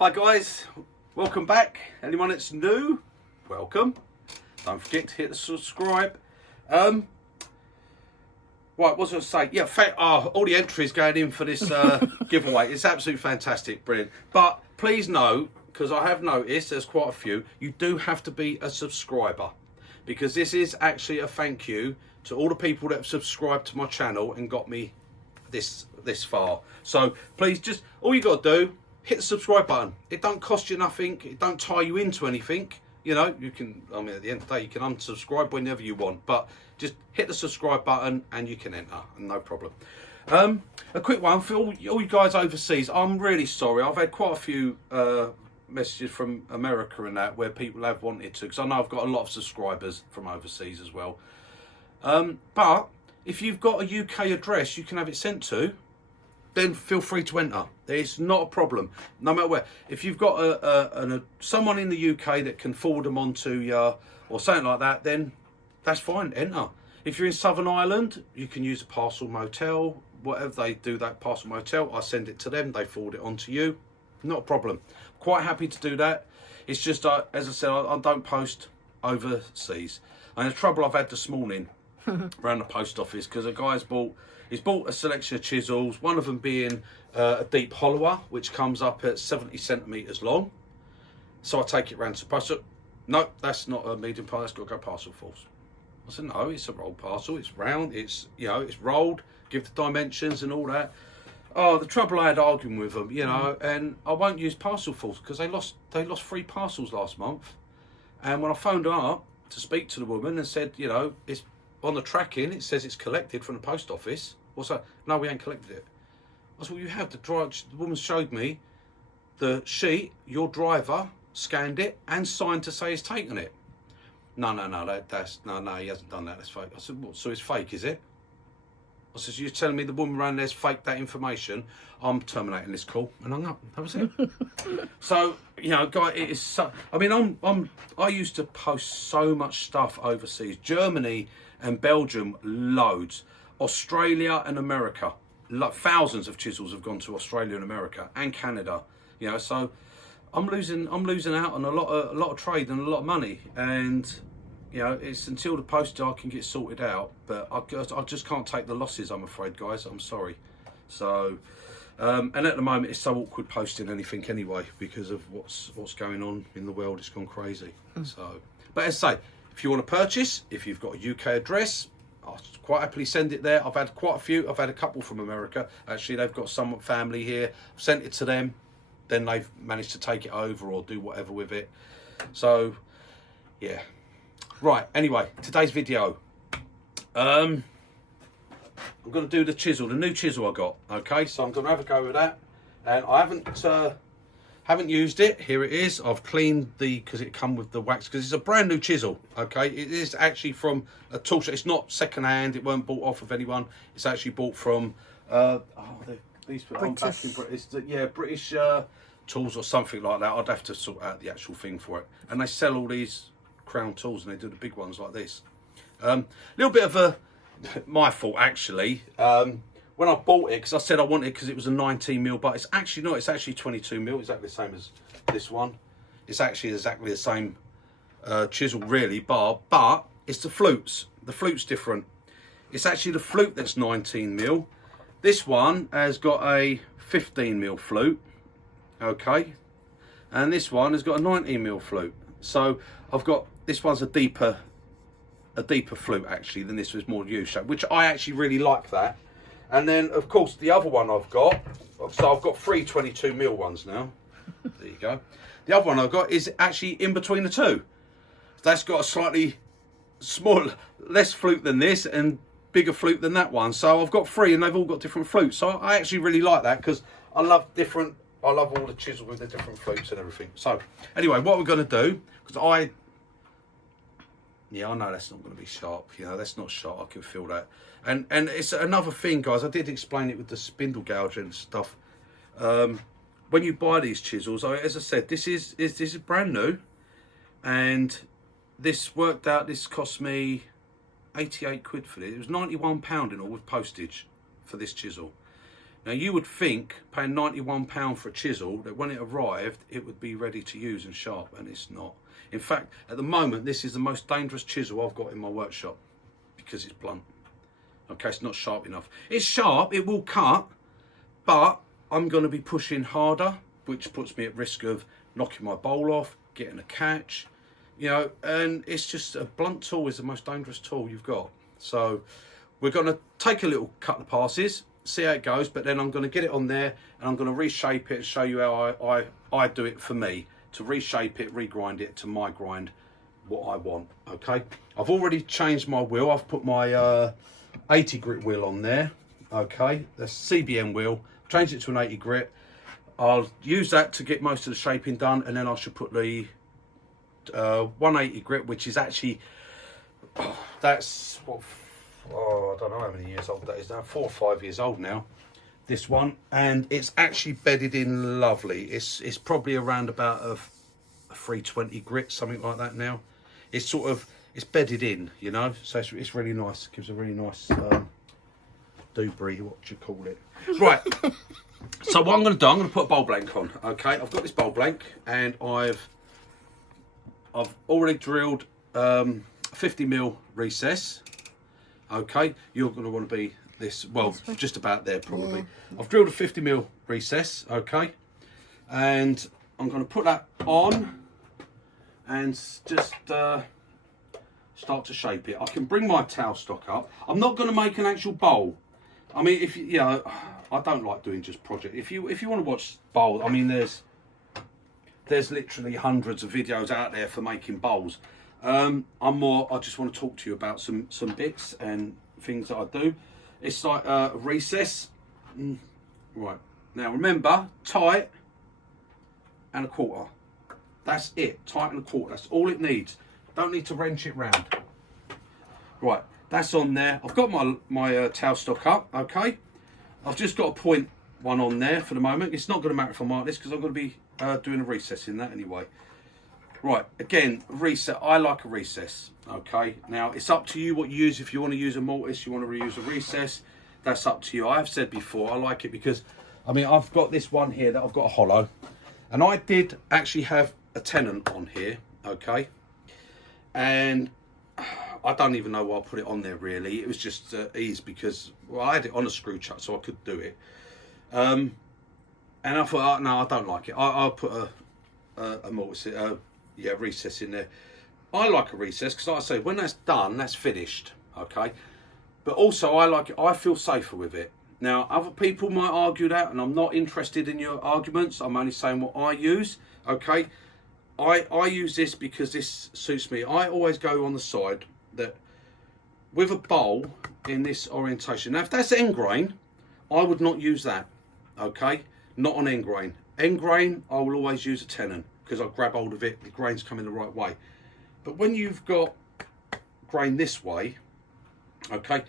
Hi guys, welcome back. Anyone that's new, welcome. Don't forget to hit the subscribe. Right, what was I going to say? Yeah, all the entries going in for this giveaway. It's absolutely fantastic, brilliant. But please know, because I have noticed there's quite a few, you do have to be a subscriber. Because this is actually a thank you to all the people that have subscribed to my channel and got me this far. So please, just all you got to do, hit the subscribe button. It don't cost you nothing. It don't tie you into anything. You know, you can, I mean, at the end of the day, you can unsubscribe whenever you want, but just hit the subscribe button and you can enter, no problem. A quick one for all you guys overseas. I'm really sorry. I've had quite a few messages from America and that where people have wanted to, because I know I've got a lot of subscribers from overseas as well. But if you've got a UK address you can have it sent to, then feel free to enter. It's not a problem, no matter where. If you've got someone in the UK that can forward them on to you or something like that, then that's fine, enter. If you're in Southern Ireland, you can use a parcel motel, whatever they do, that parcel motel, I send it to them, they forward it on to you, not a problem. Quite happy to do that. It's just, as I said, I don't post overseas. And the trouble I've had this morning around the post office, because a guy's bought a selection of chisels, one of them being a deep hollower, which comes up at 70 centimetres long. So I take it round to the post. No, that's not a medium parcel, that's got to go parcel false. I said, no, it's a rolled parcel, it's round, it's, you know, it's rolled, give the dimensions and all that. Oh, the trouble I had arguing with them, you know, and I won't use parcel false because they lost 3 parcels last month. And when I phoned up to speak to the woman and said, you know, it's on the tracking, it says it's collected from the post office. What's that? No, we ain't collected it. I said, well, you have. The woman showed me the sheet, your driver scanned it and signed to say he's taken it. No, he hasn't done that, that's fake. I said, what, so it's fake, is it? I said, so you're telling me the woman around there's faked that information? I'm terminating this call, and hung up. That was it. So, you know, guy, it is so, I mean, I used to post so much stuff overseas. Germany and Belgium, loads. Australia and America, like thousands of chisels have gone to Australia and America and Canada. You know, so I'm losing out on a lot of trade and a lot of money. And you know, it's until the post yard can get sorted out. But I just can't take the losses, I'm afraid, guys. I'm sorry. So, and at the moment, it's so awkward posting anything anyway because of what's going on in the world. It's gone crazy. So, but as I say, if you want to purchase, if you've got a UK address, I'll quite happily send it there. I've had quite a few. I've had a couple from America. Actually, they've got some family here. I've sent it to them. Then they've managed to take it over or do whatever with it. So, yeah. Right, anyway, today's video. I'm going to do the chisel, the new chisel I got. Okay, so I'm going to have a go with that. And I haven't used it. Here it is. I've cleaned because it come with the wax, because it's a brand new chisel. Okay, it is actually from a tool shop. It's not second hand. It weren't bought off of anyone. It's actually bought from these British tools or something like that. I'd have to sort out the actual thing for it. And they sell all these crown tools, and they do the big ones like this. Little bit of my fault actually. When I bought it, because I said I wanted it because it was a 19mm, but it's actually not. It's actually 22mm, exactly the same as this one. It's actually exactly the same chisel, really, but it's the flutes. The flute's different. It's actually the flute that's 19mm. This one has got a 15mm flute, okay, and this one has got a 19mm flute. So I've got, this one's a deeper flute actually than this, was more U-shaped, which I actually really like that. And then, of course, the other one I've got, so I've got 3 22mm ones now. There you go. The other one I've got is actually in between the two. That's got a slightly less flute than this and bigger flute than that one. So I've got 3 and they've all got different flutes. So I actually really like that because I love all the chisels with the different flutes and everything. So anyway, what we're going to do, because I know that's not going to be sharp. You know, that's not sharp. I can feel that. And it's another thing, guys. I did explain it with the spindle gouge and stuff. When you buy these chisels, as I said, this is brand new, and this worked out. This cost me 88 quid for it. It was £91 in all with postage for this chisel. Now you would think paying £91 for a chisel that when it arrived it would be ready to use and sharp, and it's not. In fact, at the moment this is the most dangerous chisel I've got in my workshop because it's blunt. Okay, it's not sharp enough. It's sharp, it will cut, but I'm going to be pushing harder, which puts me at risk of knocking my bowl off, getting a catch, you know, and it's just a blunt tool is the most dangerous tool you've got. So we're going to take a little couple of passes, see how it goes, but then I'm going to get it on there and I'm going to reshape it and show you how I do it for me, to reshape it, regrind it to my grind, what I want. Okay, I've already changed my wheel. I've put my 80 grit wheel on there. Okay, that's CBM wheel, changed it to an 80 grit. I'll use that to get most of the shaping done, and then I should put the 180 grit, which is actually, that's what, I don't know how many years old that is now, 4 or 5 years old now, this one, and it's actually bedded in lovely. It's probably around about a 320 grit, something like that now. It's sort of, it's bedded in, you know, so it's really nice. It gives a really nice debris, what do you call it? Right. So what I'm going to do, I'm going to put a bowl blank on. Okay, I've got this bowl blank, and I've already drilled 50mm recess. Okay, you're going to want to be this, well, just about there probably. I've drilled a 50mm recess. Okay, and I'm going to put that on and just start to shape it. I can bring my towel stock up. I'm not going to make an actual bowl. I mean, if you know, I don't like doing just project. If you want to watch bowls, I mean, there's literally hundreds of videos out there for making bowls. I just want to talk to you about some bits and things that I do. It's like a recess. Right, now remember, tight and a quarter. That's it, tight and a quarter. That's all it needs. Don't need to wrench it round. Right, that's on there. I've got my towel stock up. Okay, I've just got a point one on there for the moment. It's not going to matter if I mark this because I'm going to be doing a recess in that anyway. Right, again, reset. I like a recess. Okay, now it's up to you what you use. If you want to use a mortise, you want to reuse a recess, that's up to you. I have said before, I like it because, I mean, I've got this one here that I've got a hollow, and I did actually have a tenant on here. Okay, and I don't even know why I put it on there really. It was just ease because, well, I had it on a screw chuck so I could do it. And I thought, oh, no, I don't like it. I'll put a mortise, recess in there. I like a recess because, like I say, when that's done, that's finished. Okay, but also I like it. I feel safer with it. Now, other people might argue that, and I'm not interested in your arguments. I'm only saying what I use. Okay, I use this because this suits me. I always go on the side that with a bowl in this orientation. Now, if that's end grain, I would not use that. Okay, not on end grain. End grain, I will always use a tenon because I'll grab hold of it. The grain's coming the right way. But when you've got grain this way, okay.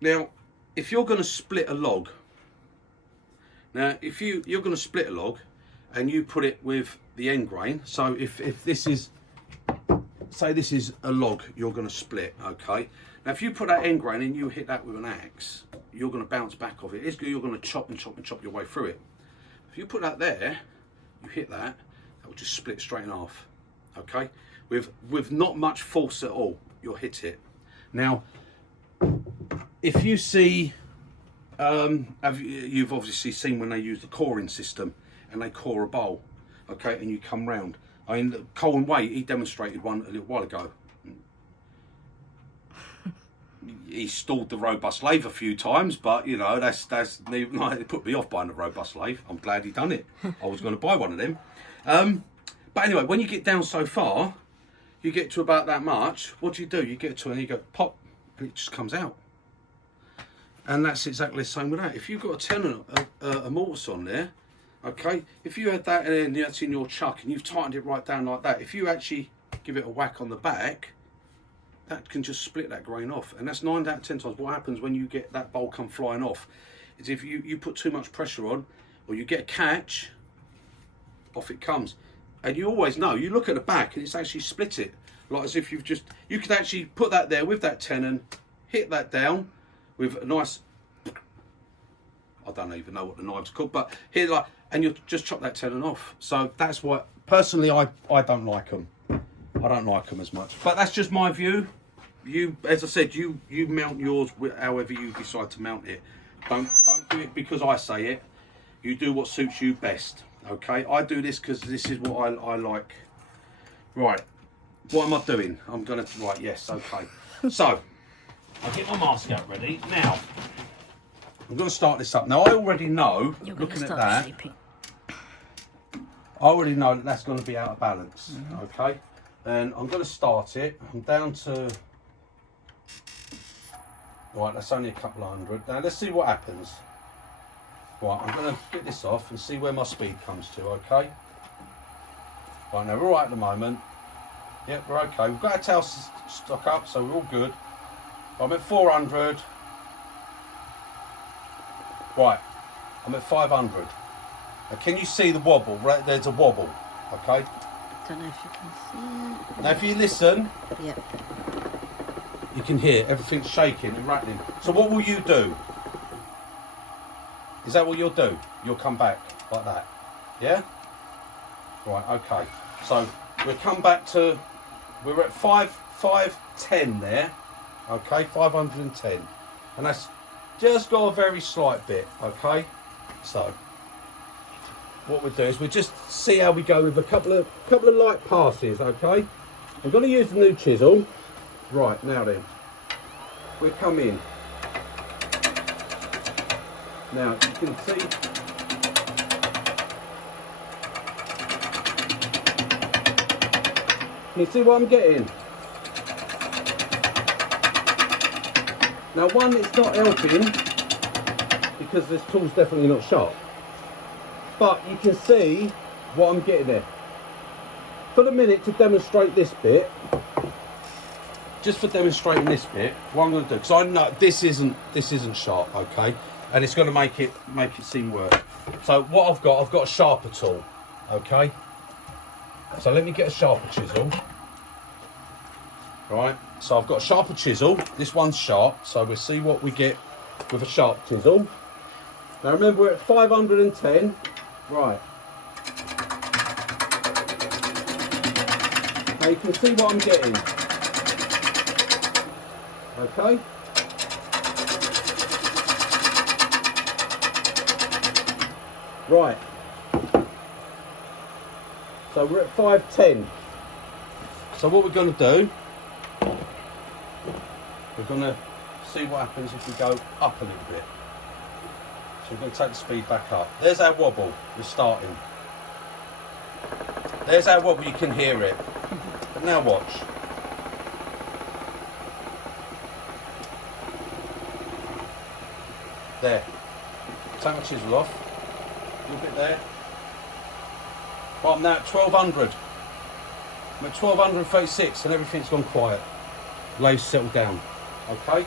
Now, if you're going to split a log, if you're going to split a log and you put it with the end grain, so if this is, say this is a log you're going to split, okay. Now if you put that end grain and you hit that with an axe, you're going to bounce back off it. You're going to chop and chop and chop your way through it. If you put that there, you hit that, that will just split straight in half, okay. With not much force at all, you'll hit it. Now, if you see, you've obviously seen when they use the coring system and they core a bowl, okay, and you come round. I mean, Colin Waite, he demonstrated one a little while ago. He stalled the robust lathe a few times, but you know, that's it put me off buying the robust lathe. I'm glad he done it. I was going to buy one of them. But anyway, when you get down so far, you get to about that much, what do? You get to it and you go pop, and it just comes out. And that's exactly the same with that. If you've got a tenon, a mortise on there, okay, if you had that and that's in your chuck and you've tightened it right down like that, if you actually give it a whack on the back, that can just split that grain off. And that's 9 out of 10 times what happens when you get that bowl come flying off, is if you put too much pressure on, or you get a catch, off it comes. And you always know, you look at the back and it's actually split it. Like as if you could actually put that there with that tenon, hit that down with a nice, I I don't even know what the knife's called, but here, like, and you just chop that tenon off. So that's why, personally, I don't like them. I don't like them as much. But that's just my view. You, as I said, you mount yours however you decide to mount it. Don't do it because I say it. You do what suits you best. Okay, I do this because this is what I like. Right, what am I doing? I'm gonna, right, yes, okay. So, I'll get my mask out ready. Now, I'm gonna start this up. Now, I already know, looking at that, shaping. I already know that that's gonna be out of balance, okay? And I'm gonna start it. I'm down to, right, that's only a couple of hundred. Now, let's see what happens. Right, I'm going to get this off and see where my speed comes to, okay? Right, now we're all right at the moment. Yep, we're okay. We've got our tail stuck up, so we're all good. I'm at 400. Right, I'm at 500. Now, can you see the wobble? Right, there's a wobble, okay? Don't know if you can see it. Now, if you listen, yep, you can hear everything's shaking and rattling. So what will you do? Is that what you'll do? You'll come back like that, yeah? Right, okay. So we'll come back to, we're at 510 there, okay, 510. And that's just got a very slight bit, okay? So what we'll do is we'll just see how we go with a couple of light passes, okay? I'm going to use the new chisel. Right, now then, we'll come in. Now, you can see, what I'm getting? Now, one, it's not helping because this tool's definitely not sharp. But you can see what I'm getting there. For the minute, to demonstrate this bit, just for demonstrating this bit, what I'm going to do, because I know this isn't sharp, okay? And it's going to make it seem work. So what I've got a sharper tool, okay? So let me get a sharper chisel. Right, so I've got a sharper chisel. This one's sharp, so we'll see what we get with a sharp chisel. Now remember, we're at 510. Right. Now you can see what I'm getting. Okay. Right, so we're at 510. So what we're going to do, we're going to see what happens if we go up a little bit. So we're going to take the speed back up. There's our wobble, we're starting. There's our wobble, you can hear it. But now watch. There, take my chisel off. A little bit there. Well, I'm now at 1200. I'm at 1236 and everything's gone quiet. Lathes settled down. Okay.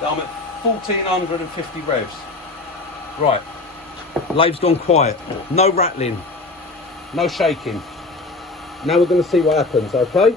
Now I'm at 1450 revs. Right. Lathes gone quiet. No rattling. No shaking. Now we're going to see what happens, okay?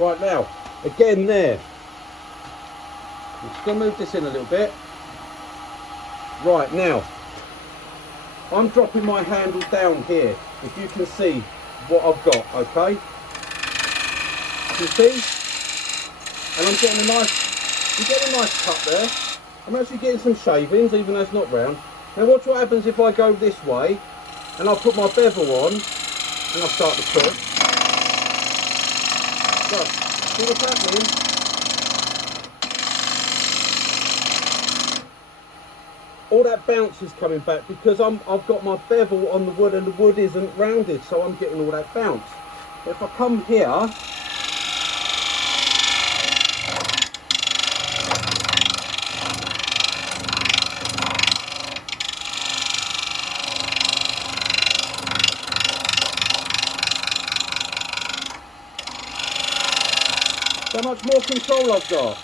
Right, now, again there. I'm just going to move this in a little bit. Right, now, I'm dropping my handle down here, if you can see what I've got, okay? You see? And I'm getting a nice cut there. I'm actually getting some shavings, even though it's not round. Now watch what happens if I go this way, and I put my bevel on, and I start to cook. Look, see what's happening? all that bounce is coming back because I've got my bevel on the wood and the wood isn't rounded, so I'm getting all that bounce. If I come here, so much more control I've got.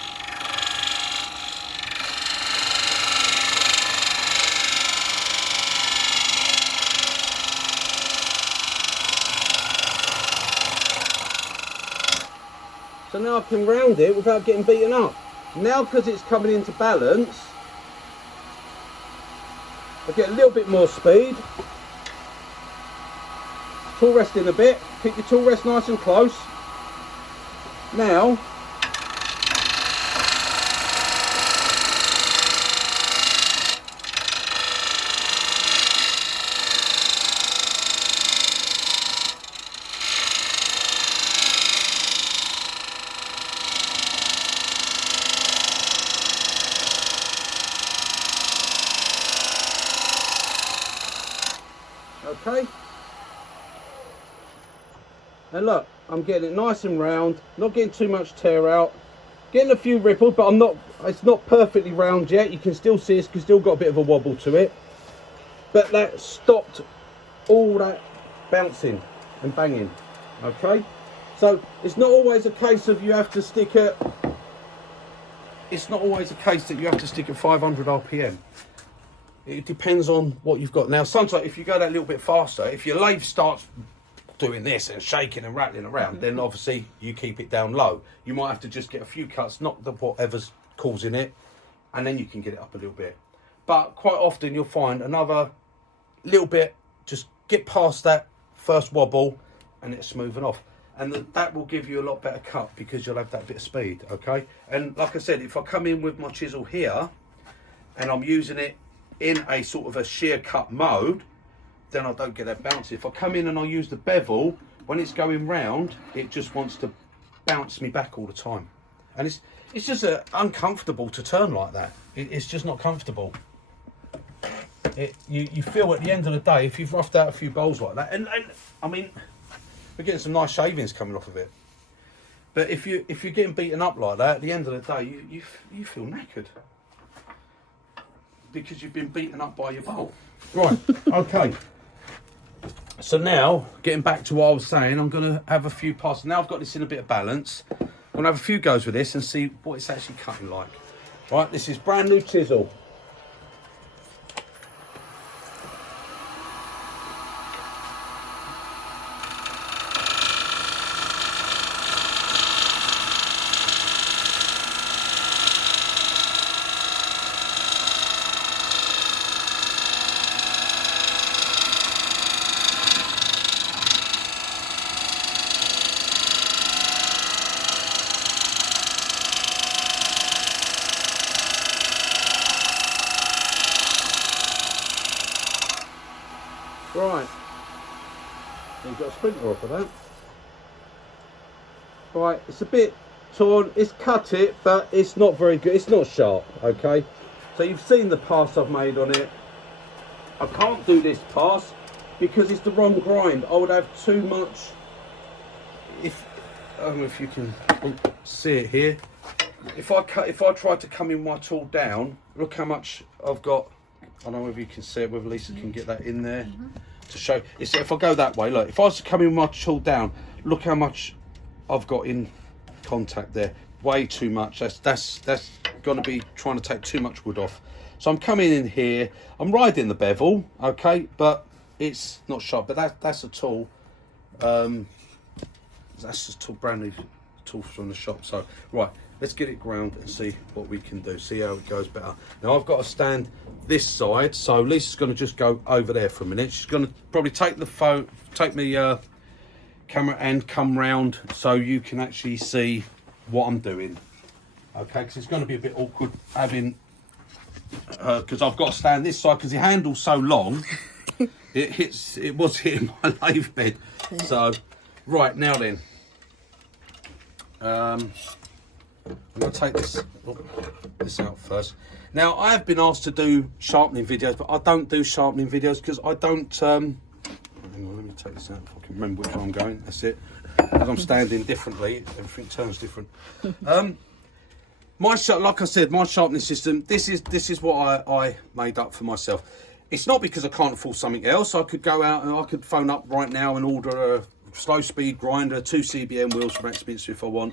So now I can round it without getting beaten up. Now because it's coming into balance, I get a little bit more speed. Tool rest in a bit, keep your tool rest nice and close. Now, okay, and look, I'm getting it nice and round, not getting too much tear out, getting a few ripples, but it's not perfectly round yet. You can still see it's still got a bit of a wobble to it, but that stopped all that bouncing and banging. Okay, so it's not always a case of you have to stick at, it's not always a case that you have to stick at 500 RPM. It depends on what you've got. Now, sometimes if you go that little bit faster, if your lathe starts doing this and shaking and rattling around, then obviously you keep it down low. You might have to just get a few cuts, not the whatever's causing it, and then you can get it up a little bit. But quite often you'll find another little bit, just get past that first wobble and it's smoothing off. And that will give you a lot better cut because you'll have that bit of speed, okay? And like I said, if I come in with my chisel here and I'm using it in a sort of a shear cut mode, then I don't get that bounce. If I come in and I use the bevel, when it's going round, it just wants to bounce me back all the time. And it's just uncomfortable to turn like that. It's just not comfortable. You feel at the end of the day, if you've roughed out a few bowls like that, and I mean, we're getting some nice shavings coming off of it. But if you're getting beaten up like that, at the end of the day, you feel knackered. Because you've been beaten up by your bowl. Right, okay. So now, getting back to what I was saying, I'm going to have a few passes. Now I've got this in a bit of balance. I'm going to have a few goes with this and see what it's actually cutting like. Right, this is brand new chisel. Right, so you've got a splinter off of that. Right, it's a bit torn, it's cut it, but it's not very good, it's not sharp, okay? So you've seen the pass I've made on it. I can't do this pass because it's the wrong grind. I would have too much, I don't know if you can see it here. If I try to come in my tool down, look how much I've got. I don't know whether you can see it, whether Lisa can get that in there to show. If I go that way, look, if I was to come in with my tool down, look how much I've got in contact there. Way too much. That's going to be trying to take too much wood off. So I'm coming in here, I'm riding the bevel, okay, but it's not sharp. But that's a tool. That's a tool, brand new tool from the shop. So right, let's get it ground and see what we can do. See how it goes better. Now I've got to stand this side, so Lisa's going to just go over there for a minute. She's going to probably take the phone, take the camera and come round so you can actually see what I'm doing. Okay, because it's going to be a bit awkward having, because I've got to stand this side because the handle's so long. it was hitting my lathe bed. So right now then, I'm going to take this out first. Now, I have been asked to do sharpening videos, but I don't do sharpening videos because I don't... hang on, let me take this out if I can remember which one I'm going. That's it. As I'm standing differently, everything turns different. Like I said, my sharpening system, this is what I made up for myself. It's not because I can't afford something else. I could go out and I could phone up right now and order a slow speed grinder, 2 CBM wheels from Expensive if I want.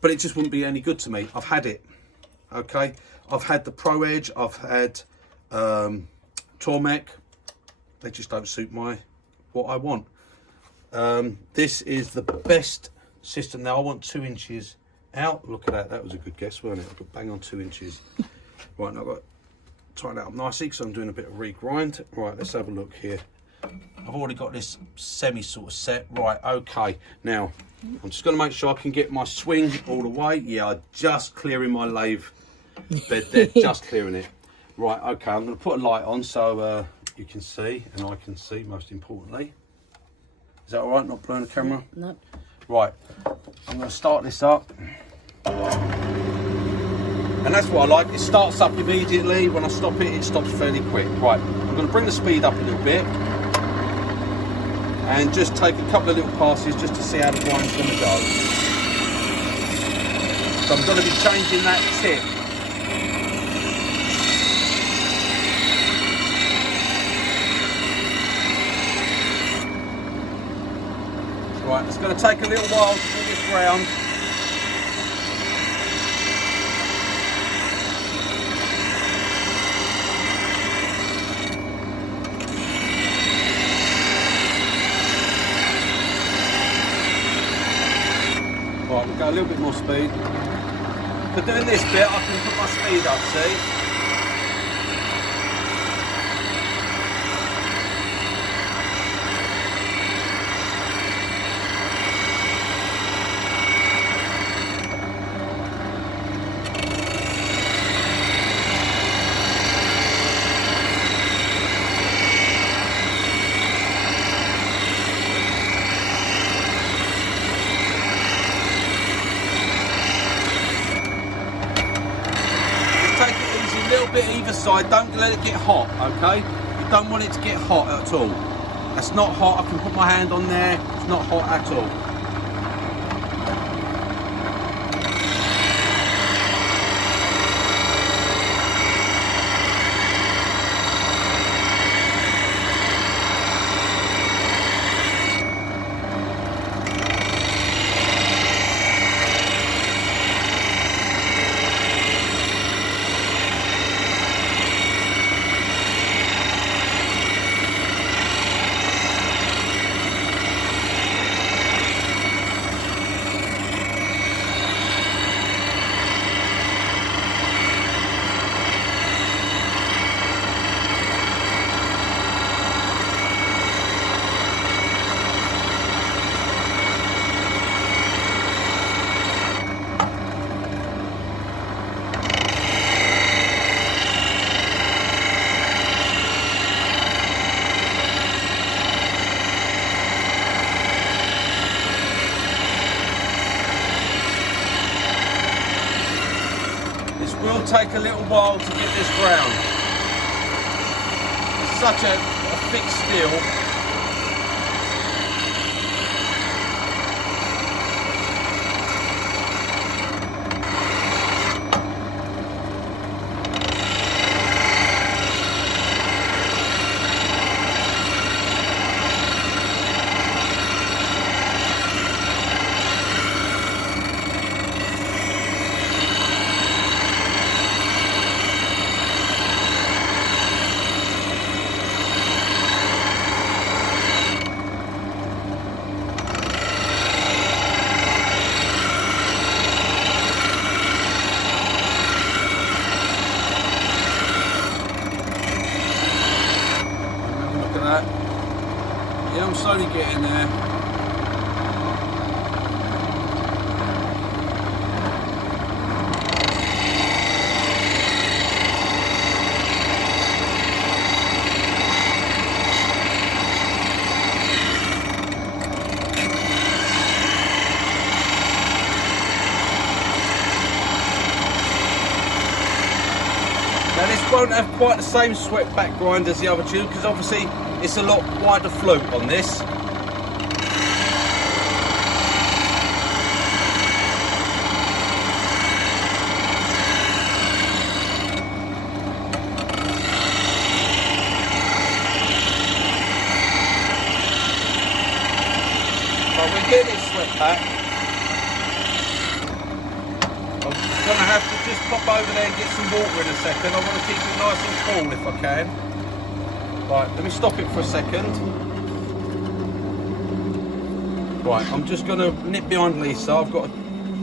But it just wouldn't be any good to me. I've had it, okay? I've had the Pro Edge, I've had Tormec. They just don't suit what I want. This is the best system. Now I want 2 inches out. Look at that, that was a good guess, wasn't it? I got bang on 2 inches. Right, now I've got to tighten that up nicely because I'm doing a bit of regrind. Right, let's have a look here. I've already got this semi sort of set. Right, okay. Now, I'm just going to make sure I can get my swing all the way. Yeah, I'm just clearing my lathe bed there, just clearing it. Right, okay, I'm going to put a light on so you can see, and I can see most importantly. Is that all right, not blowing the camera? No. Right, I'm going to start this up. And that's what I like, it starts up immediately. When I stop it, it stops fairly quick. Right, I'm going to bring the speed up a little bit. And just take a couple of little passes just to see how the grind's going to go. So I'm going to be changing that tip. Right, it's going to take a little while to pull this round. Right, we'll go a little bit more speed. For doing this bit, I can put my speed up, see? Bit either side, don't let it get hot, okay? You don't want it to get hot at all. That's not hot, I can put my hand on there, it's not hot at all. Will take a little while to get this ground. It's such a thick steel. Yeah, I'm slowly getting there. won't have quite the same swept back grind as the other tube because obviously it's a lot wider flute on this. Get it swept back. I'm going to have to just pop over there and get some water in a second. I want to keep it nice and cool if I can. Right, let me stop it for a second. Right, I'm just going to nip behind Lisa. I've got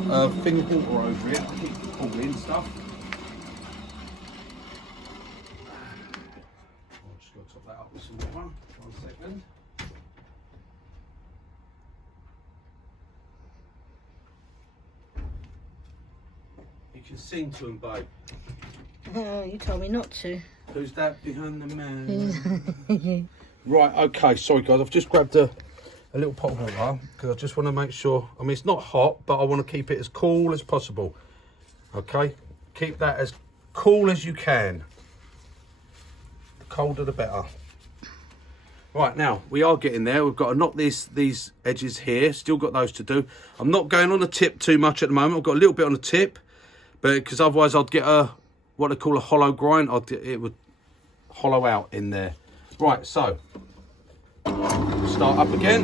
a thing of water over here. I keep pulling stuff. I'm just going to top that up with some water. 1 second. You can sing to them, babe. Oh, you told me not to. Who's that behind the man? Right, okay, sorry guys, I've just grabbed a little pot of water because I just want to make sure, I mean it's not hot, but I want to keep it as cool as possible. Okay, keep that as cool as you can. The colder the better. Right, now we are getting there. We've got to knock these edges here, still got those to do. I'm not going on the tip too much at the moment. I've got a little bit on the tip, but because otherwise I'd get a what they call a hollow grind. It would hollow out in there. Right, so start up again,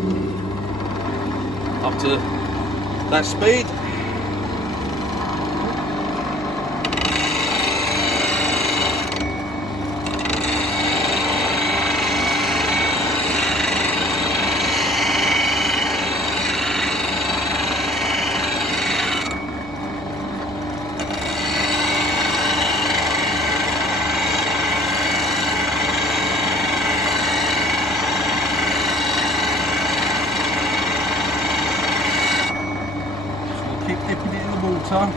up to that speed. Keep dipping it in the water.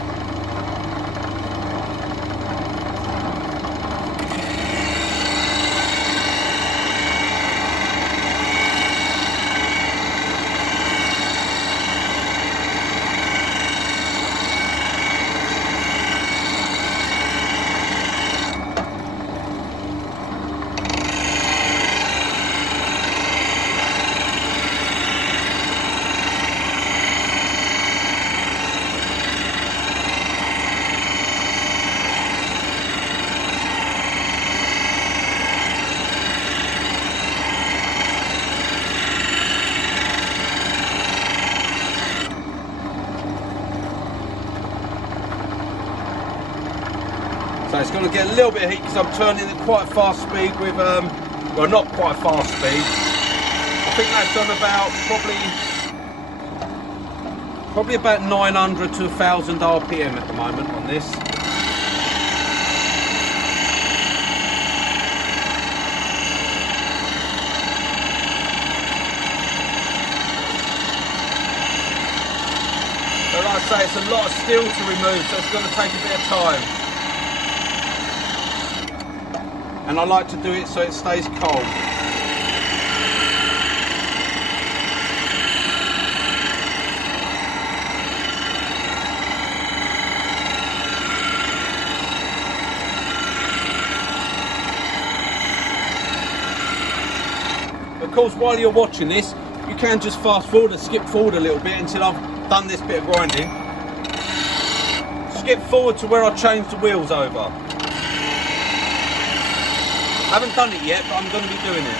So it's going to get a little bit of heat because I'm turning at quite fast speed with, well not quite fast speed. I think that's on about probably about 900 to 1000 RPM at the moment on this. But like I say, it's a lot of steel to remove, so it's going to take a bit of time. And I like to do it so it stays cold. Of course, while you're watching this, you can just fast forward and skip forward a little bit until I've done this bit of grinding. Skip forward to where I changed the wheels over. I haven't done it yet, but I'm going to be doing it.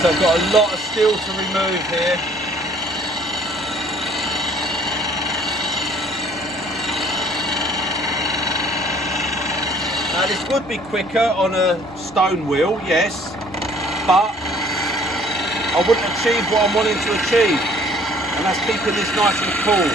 So I've got a lot of steel to remove here. Now this would be quicker on a stone wheel, yes, but I wouldn't achieve what I'm wanting to achieve, and that's keeping this nice and cool.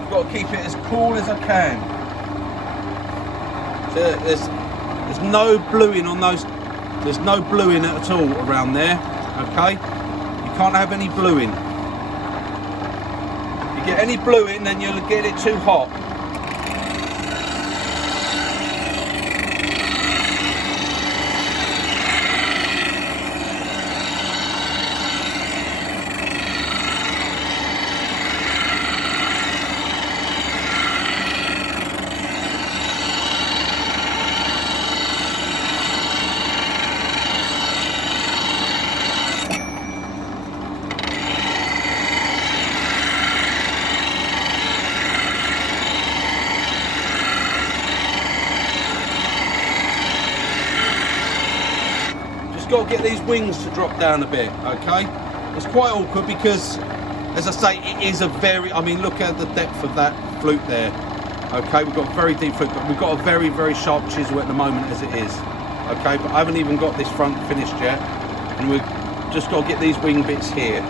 I've got to keep it as cool as I can. So there's no bluing on those. There's no bluing at all around there. Okay, you can't have any bluing. If you get any bluing, then you'll get it too hot. Got to get these wings to drop down a bit. Okay, it's quite awkward because, as I say, it is a very, I mean, look at the depth of that flute there. Okay, we've got a very deep flute, but we've got a very, very sharp chisel at the moment as it is. Okay, but I haven't even got this front finished yet, and we've just got to get these wing bits here.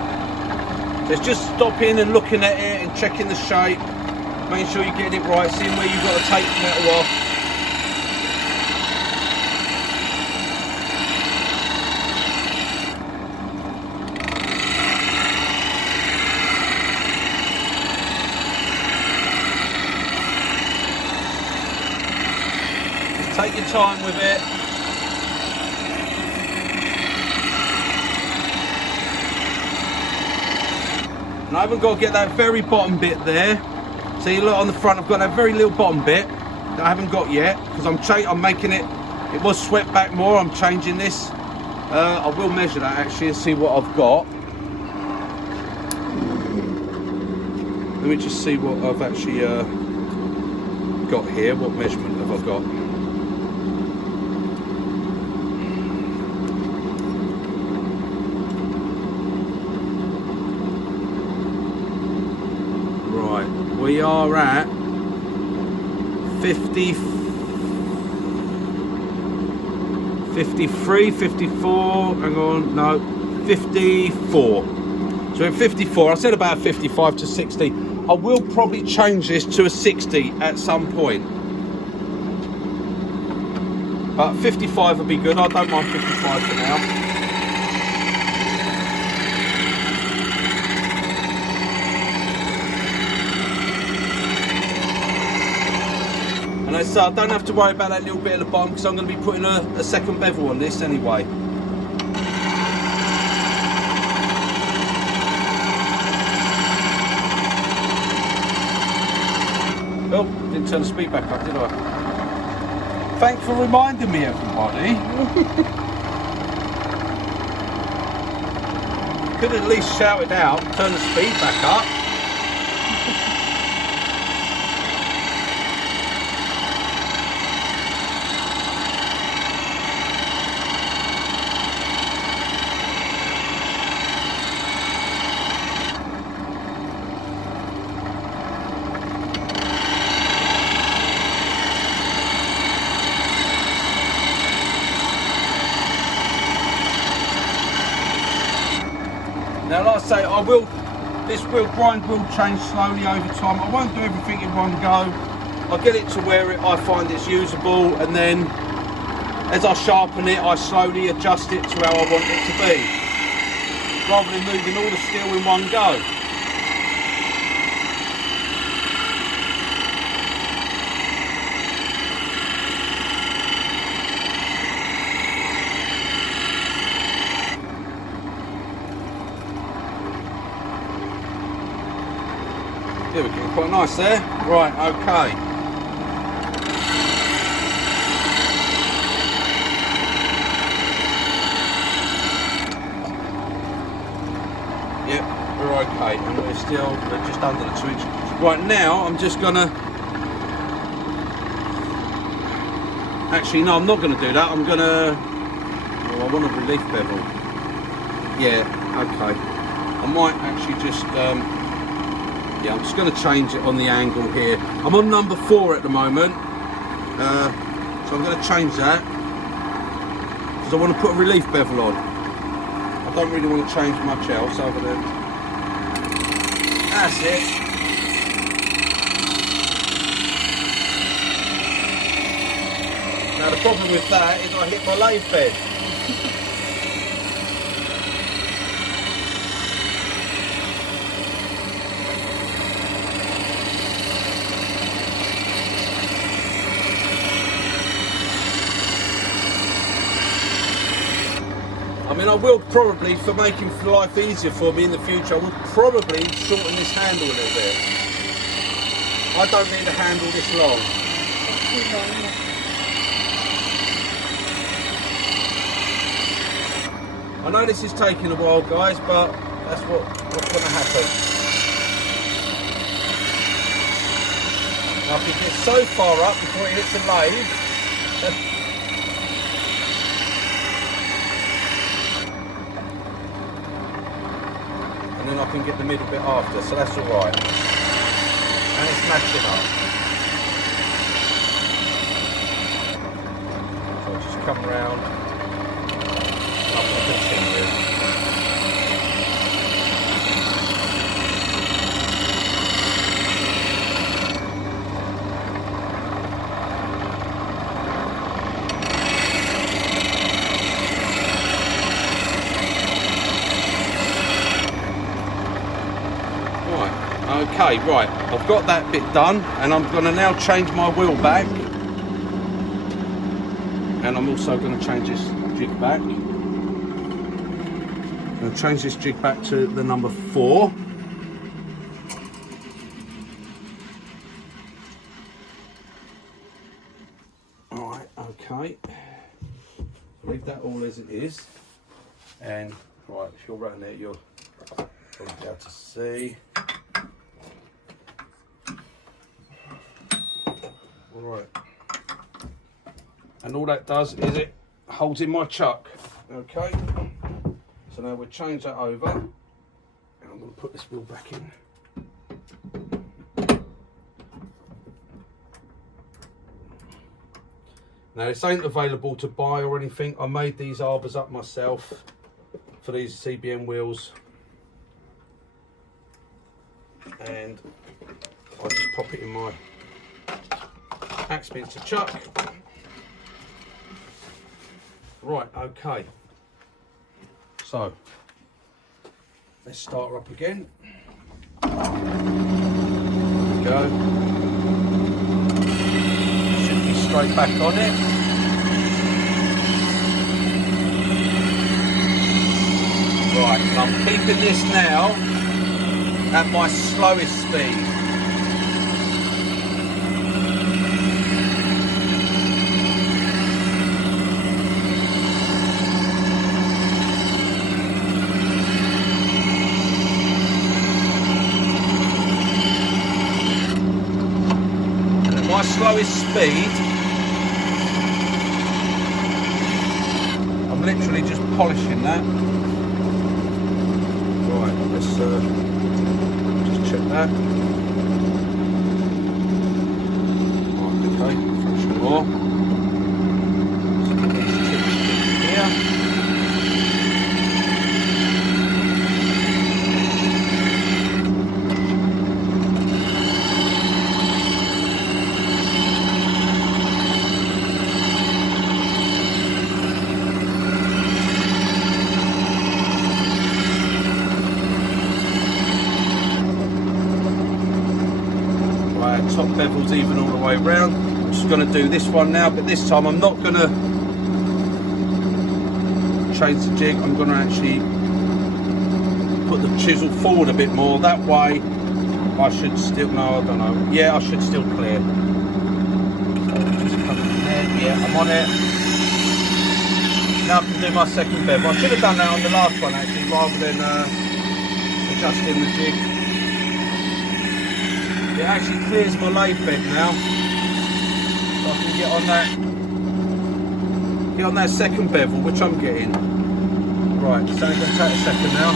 So it's just stopping and looking at it and checking the shape, making sure you're getting it right, seeing where you've got to take the metal off. Take your time with it. And I haven't got to get that very bottom bit there. See, look on the front, I've got that very little bottom bit that I haven't got yet because I'm making it. It was swept back more. I'm changing this. I will measure that actually and see what I've got. Let me just see what I've actually got here. What measurement have I got? We are at 50, 53, 54, hang on, no, 54. So at 54, I said about 55 to 60. I will probably change this to a 60 at some point. But 55 would be good, I don't mind 55 for now. And so I don't have to worry about that little bit at the bottom because I'm going to be putting a second bevel on this anyway. Oh, didn't turn the speed back up, did I? Thanks for reminding me, everybody. Could at least shout it out, turn the speed back up. Now, like I say, this grind will change slowly over time. I won't do everything in one go. I'll get it to where I find it's usable, and then as I sharpen it, I slowly adjust it to how I want it to be, rather than moving all the steel in one go. There we go, quite nice there. Right, okay. Yep, we're okay, and we're just under the 2 inch. Right, now I'm just gonna, actually no, I'm not gonna do that. I'm gonna, oh, I want a relief bevel. Yeah, okay. I might actually just, yeah, I'm just going to change it on the angle here. I'm on number 4 at the moment, so I'm going to change that because I want to put a relief bevel on. I don't really want to change much else other than, that's it. Now the problem with that is I hit my lathe bed. I mean, I will probably, for making life easier for me in the future, I will probably shorten this handle a little bit. I don't need a handle this long. I know this is taking a while, guys, but that's what's going to happen. Now, if it gets so far up before it hits the lathe, and then I can get the middle bit after, so that's alright. And it's matching up. So I'll just come round, and I'm going to continue. Okay, right, I've got that bit done and I'm going to now change my wheel back, and I'm also going to change this jig back. I'm going to change this jig back to the number 4. Alright, okay, leave that all as it is, and right, if you're around there you'll probably be able to see. Right, and all that does is it holds in my chuck. Okay, so now we'll change that over, and I'm going to put this wheel back in. Now this ain't available to buy or anything. I made these arbors up myself for these CBM wheels, and I just pop it in my Axminster chuck. Right, okay. So let's start her up again. There we go. Should be straight back on it. Right, and I'm keeping this now at my slowest speed. My slowest speed, I'm literally just polishing that. Right, let's just check that. Right, okay, finish some more. So put these tips here. Top bevel's even all the way around. I'm just going to do this one now, but this time I'm not going to change the jig. I'm going to actually put the chisel forward a bit more. That way I should still, no, I don't know. Yeah, I should still clear. Just come in there. Yeah, I'm on it. Now I can do my second bevel. I should have done that on the last one actually, rather than adjusting the jig. It actually clears my lathe bed now, so I can get on that second bevel, which I'm getting. Right, it's only going to take a second now.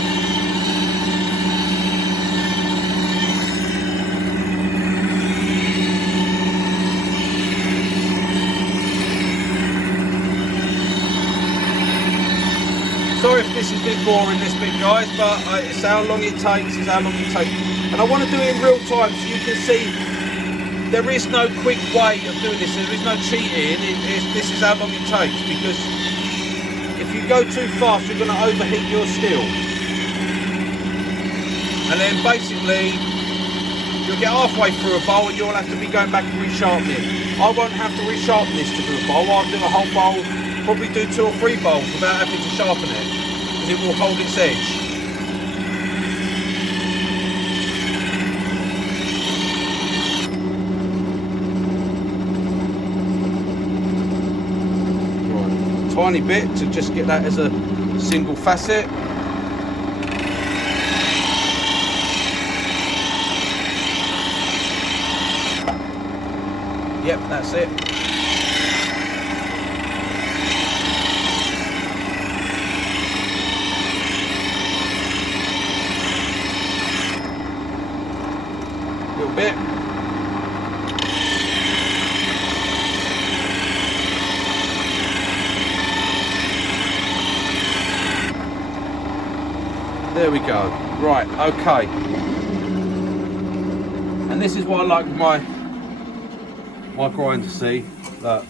Sorry if this is a bit boring, this bit, guys, but it's how long it takes, and I want to do it in real time so you can see there is no quick way of doing this. There is no cheating. This is how long it takes, because if you go too fast, you're going to overheat your steel. And then basically, you'll get halfway through a bowl and you'll have to be going back and resharpen it. I won't have to resharpen this to do a bowl. I'll do a whole bowl, probably do 2 or 3 bowls without having to sharpen it, because it will hold its edge. Tiny bit to just get that as a single facet. Yep, that's it. Little bit. There we go. Right, okay. And this is what I like with my grinder, see, that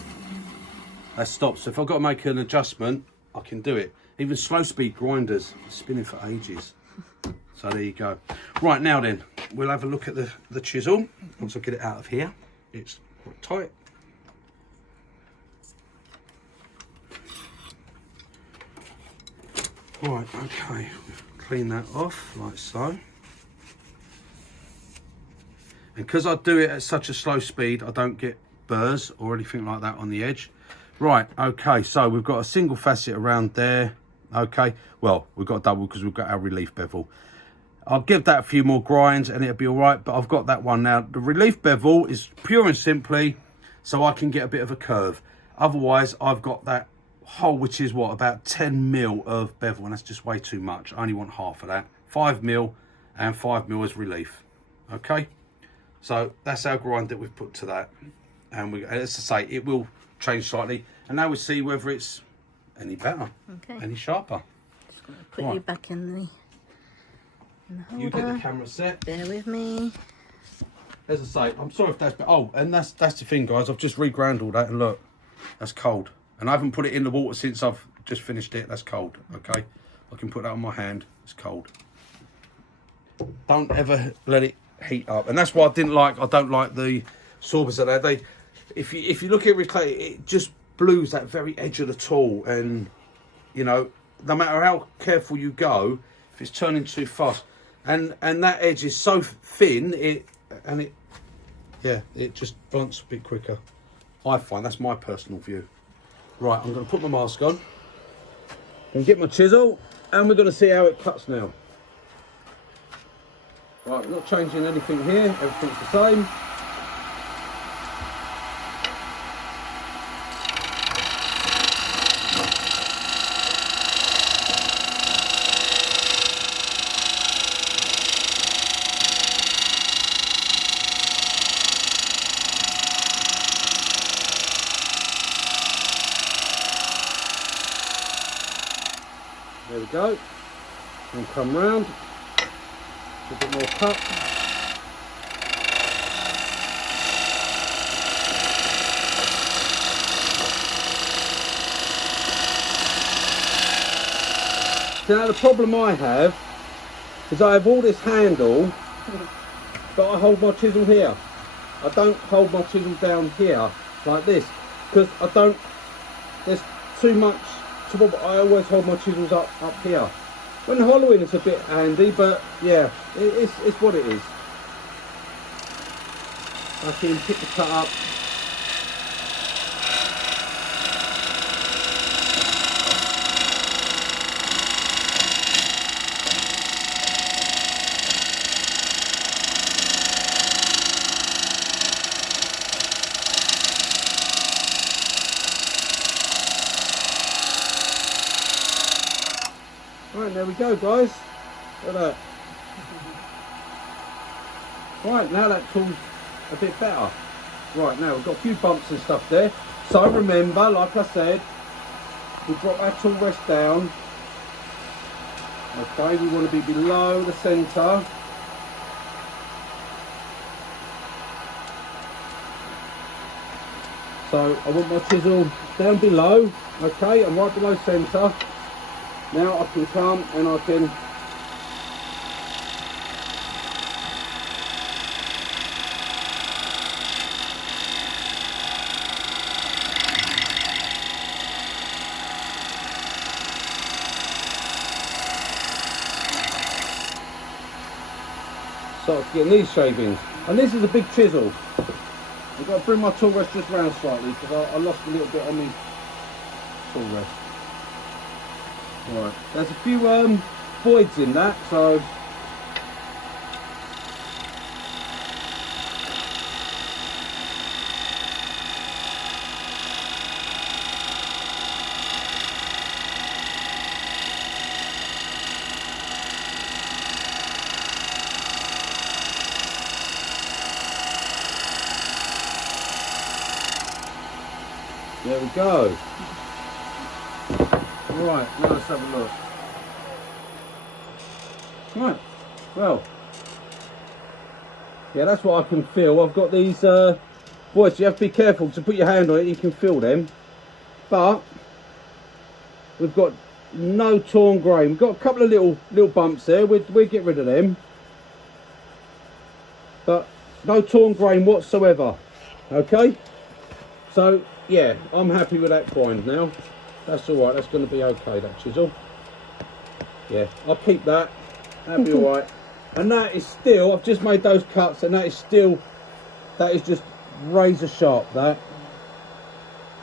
stops. So if I've got to make an adjustment, I can do it. Even slow speed grinders, spinning for ages. So there you go. Right, now then, we'll have a look at the chisel. Once I get it out of here, it's quite tight. Right, okay. Clean that off like so. And because I do it at such a slow speed, I don't get burrs or anything like that on the edge. Right, okay, so we've got a single facet around there. Okay, well, we've got a double because we've got our relief bevel. I'll give that a few more grinds and it'll be all right, but I've got that one now. The relief bevel is pure and simply so I can get a bit of a curve. Otherwise, I've got that hole, which is what, about 10 mil of bevel, and that's just way too much. I only want half of that. 5 mil and 5 mil as relief. Okay, so that's our grind that we've put to that, and as I say, it will change slightly, and now we see whether it's any better, any sharper. Just going to put you back in the holder. You get the camera set. Bear with me. As I say, I'm sorry if that's, oh, and that's the thing, guys. I've just reground all that, and look, that's cold. And I haven't put it in the water since I've just finished it. That's cold, okay? I can put that on my hand. It's cold. Don't ever let it heat up. And that's why I don't like the sorbers that they, if you look at it, it just blues that very edge of the tool. And, you know, no matter how careful you go, if it's turning too fast, and that edge is so thin, it just blunts a bit quicker. I find that's my personal view. Right, I'm going to put my mask on and get my chisel, and we're going to see how it cuts now. Right, not changing anything here, everything's the same. There we go, and come round, a bit more cut. Now the problem I have is I have all this handle, but I hold my chisel here. I don't hold my chisel down here like this, because there's too much. I always hold my chisels up here. When hollowing it's a bit handy, but yeah, it's what it is. I can pick the cut up. Right, there we go, guys. Look at that. Right, now that tool's a bit better. Right, now we've got a few bumps and stuff there. So remember, like I said, we drop our tool rest down. Okay, we want to be below the centre. So I want my chisel down below, okay, and right below centre. Now I can come and I can start getting these shavings. And this is a big chisel. I've got to bring my tool rest just round slightly because I lost a little bit on my tool rest. Right, there's a few voids in that, so there we go. Right, now let's have a look. Right, well, yeah, that's what I can feel. I've got these voids. You have to be careful to put your hand on it. You can feel them, but we've got no torn grain. We've got a couple of little bumps there. We'll get rid of them, but no torn grain whatsoever. Okay, so yeah, I'm happy with that grind now. That's all right. That's going to be okay. That chisel. Yeah, I'll keep that. That'll be all right. And that is still. I've just made those cuts, and that is still. That is just razor sharp. That.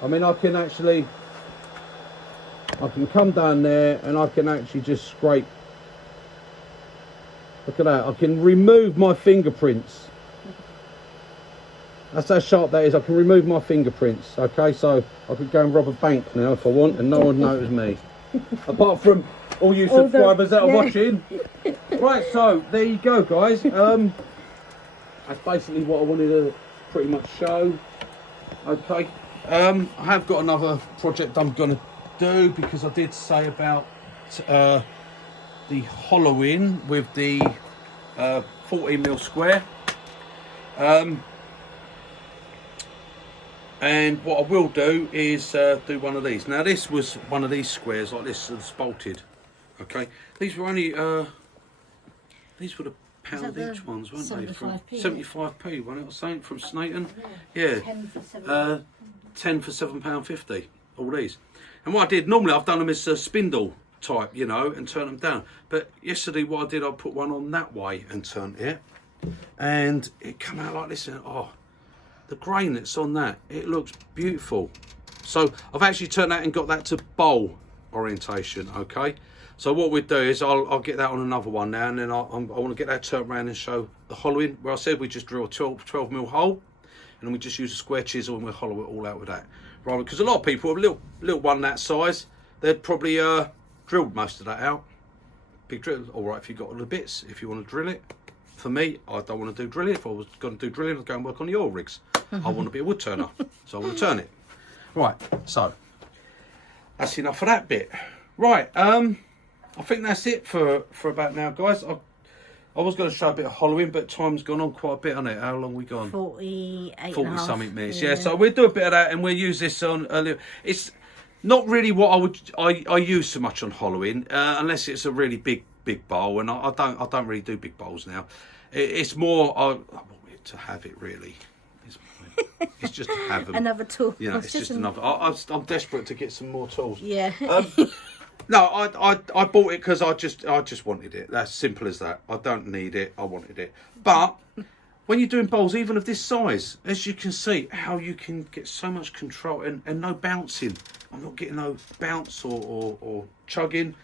I mean, I can actually. I can come down there, and I can actually just scrape. Look at that. I can remove my fingerprints. That's how sharp that is. I can remove my fingerprints. Okay, so I could go and rob a bank now if I want, and no one knows me. Apart from all you subscribers that are watching. Right, so there you go, guys. That's basically what I wanted to pretty much show. Okay, I have got another project I'm going to do because I did say about the hollowing with the 14mm square. And what I will do is do one of these. Now this was one of these squares like this that's bolted. Okay, these were only these were the pound each ones, weren't they? From 75p, wasn't it? Or something from Snayton. Yeah, 10 for £7.50. All these. And what I did normally, I've done them as a spindle type, you know, and turn them down. But yesterday, what I did, I put one on that way and turned it, and it came out like this. And oh. The grain that's on that, it looks beautiful. So I've actually turned that and got that to bowl orientation. Okay, so what we do is I'll get that on another one now, and then I want to get that turned around and show the hollowing, where I said we just drill a 12mm hole, and then we just use a square chisel and we'll hollow it all out with that. Right, because a lot of people have a little one that size, they'd probably drilled most of that out. Big drill, all right, if you've got all the bits, if you want to drill it. For me, I don't want to do drilling. If I was going to do drilling, I'd go and work on the oil rigs. I want to be a wood turner, so I want to turn it. Right, so that's enough of that bit. Right, I think that's it for about now, guys. I was going to show a bit of hollowing, but time's gone on quite a bit on it. How long we gone? 40 something minutes. Yeah, so we'll do a bit of that, and we'll use this on earlier. It's not really what I use so much on hollowing, unless it's a really big bowl, and I don't really do big bowls now. It's more I want it to have it really. It's just to have them. Another tool. You know, it's just another. I'm desperate to get some more tools. Yeah. No, I bought it because I just wanted it. That's simple as that. I don't need it. I wanted it. But when you're doing bowls, even of this size, as you can see, how you can get so much control and no bouncing. I'm not getting no bounce or chugging.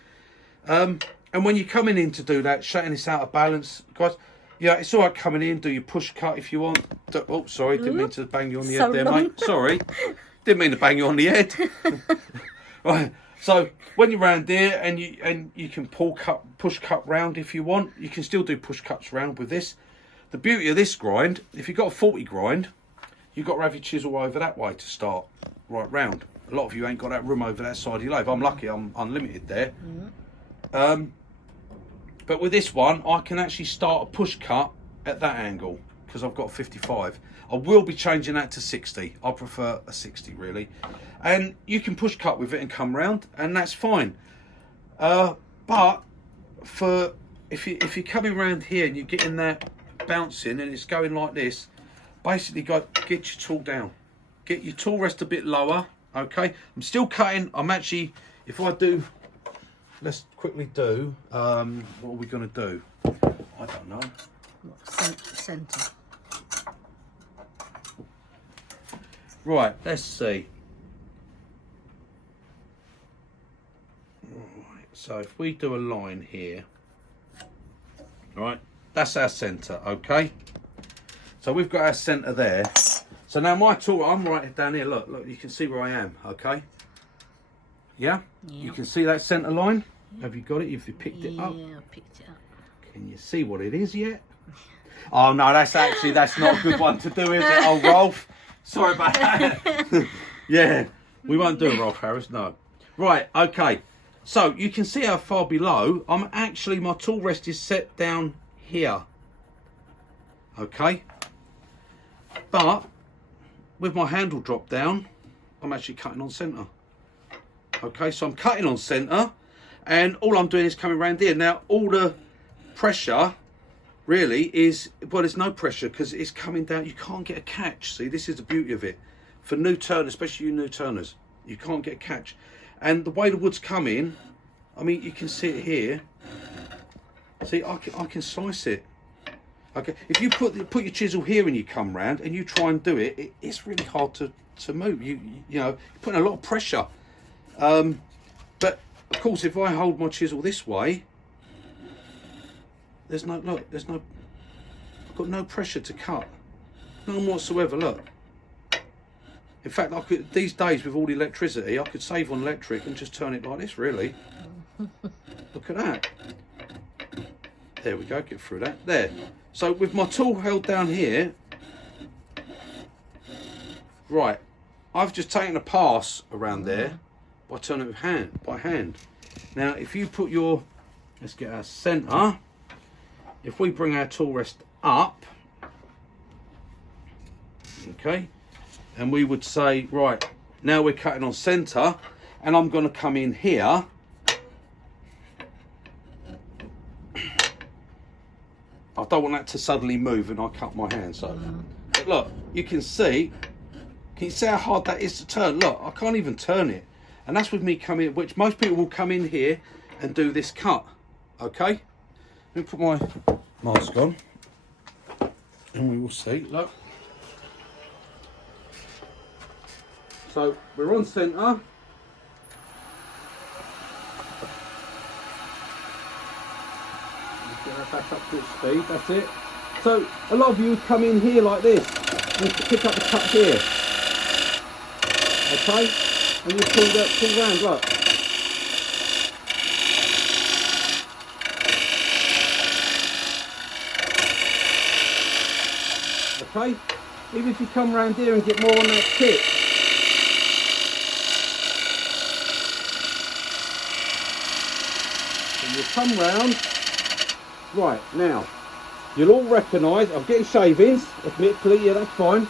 And when you're coming in to do that, shutting this out of balance, guys. Yeah, it's all right coming in, do your push cut if you want. Oh, sorry, didn't mean to bang you on the head there, mate. Sorry, didn't mean to bang you on the head. Right, so when you're round there and you can push cut round if you want, you can still do push cuts round with this. The beauty of this grind, if you've got a 40 grind, you've got to have your chisel over that way to start right round. A lot of you ain't got that room over that side of your lathe. I'm lucky, I'm unlimited there. But with this one, I can actually start a push cut at that angle. because I've got a 55. I will be changing that to 60. I prefer a 60 really. And you can push cut with it and come round, and that's fine. But for if you're coming around here and you're getting that bouncing and it's going like this, basically get your tool down. Get your tool rest a bit lower, okay? I'm still cutting. I'm actually, if I do, let's quickly do, what are we going to do? I don't know. Centre. Right, let's see. Right, so if we do a line here, right, that's our centre, okay? So we've got our centre there. So now my tool, I'm right down here, look, you can see where I am, okay? Yeah? You can see that centre line? Have you got it? Have you picked it up? Yeah, I picked it up. Can you see what it is yet? Oh no, that's not a good one to do, is it? Oh, Rolf. Sorry about that. Yeah, we won't do it, Rolf Harris, no. Right, okay. So you can see how far below, my tool rest is set down here. Okay. But with my handle drop down, I'm actually cutting on centre. Okay, so I'm cutting on centre, and all I'm doing is coming around here. Now, all the pressure really is, well, there's no pressure because it's coming down. You can't get a catch. See, this is the beauty of it. For new turners, especially you new turners, you can't get a catch. And the way the wood's coming, I mean, you can see it here. See, I can slice it. Okay, if you put your chisel here and you come round and you try and do it, it's really hard to move. You know, you're putting a lot of pressure. But of course, if I hold my chisel this way, I've got no pressure to cut, none whatsoever. Look, in fact, these days with all the electricity, I could save on electric and just turn it like this. Really, look at that. There we go. Get through that. There. So with my tool held down here, right, I've just taken a pass around there by turning it by hand. Now, if you put let's get our centre. If we bring our tool rest up, okay, and we would say, right, now we're cutting on centre, and I'm going to come in here. I don't want that to suddenly move and I cut my hand. So, but look, you can see how hard that is to turn? Look, I can't even turn it. And that's with me coming, which most people will come in here and do this cut, okay? Let me put my mask on and we will see, look. So we're on centre. Get that back up to its speed, that's it. So a lot of you would come in here like this and pick up the cut here. Okay? And you pull round, look. Okay? Even if you come round here and get more on that tip. And you come round. Right, now, you'll all recognise, I'm getting shavings, admittedly, yeah, that's fine.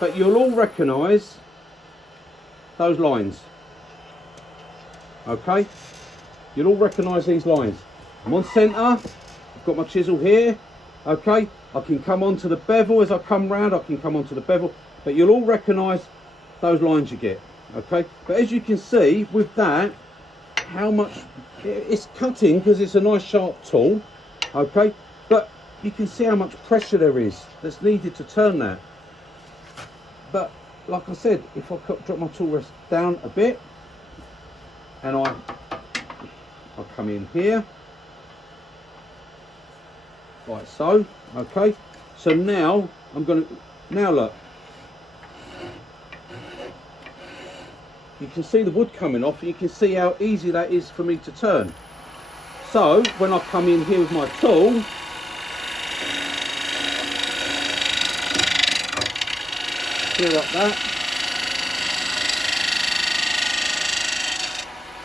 But you'll all recognise those lines. Okay? You'll all recognise these lines. I'm on centre, I've got my chisel here, okay? I can come onto the bevel as I come round, I can come onto the bevel, but you'll all recognise those lines you get, okay? But as you can see, with that, how much, it's cutting because it's a nice sharp tool, okay? But you can see how much pressure there is that's needed to turn that. But like I said, if I drop my tool rest down a bit and I'll come in here like so, okay? So now now look, you can see the wood coming off and you can see how easy that is for me to turn. So when I come in here with my tool, clear up that,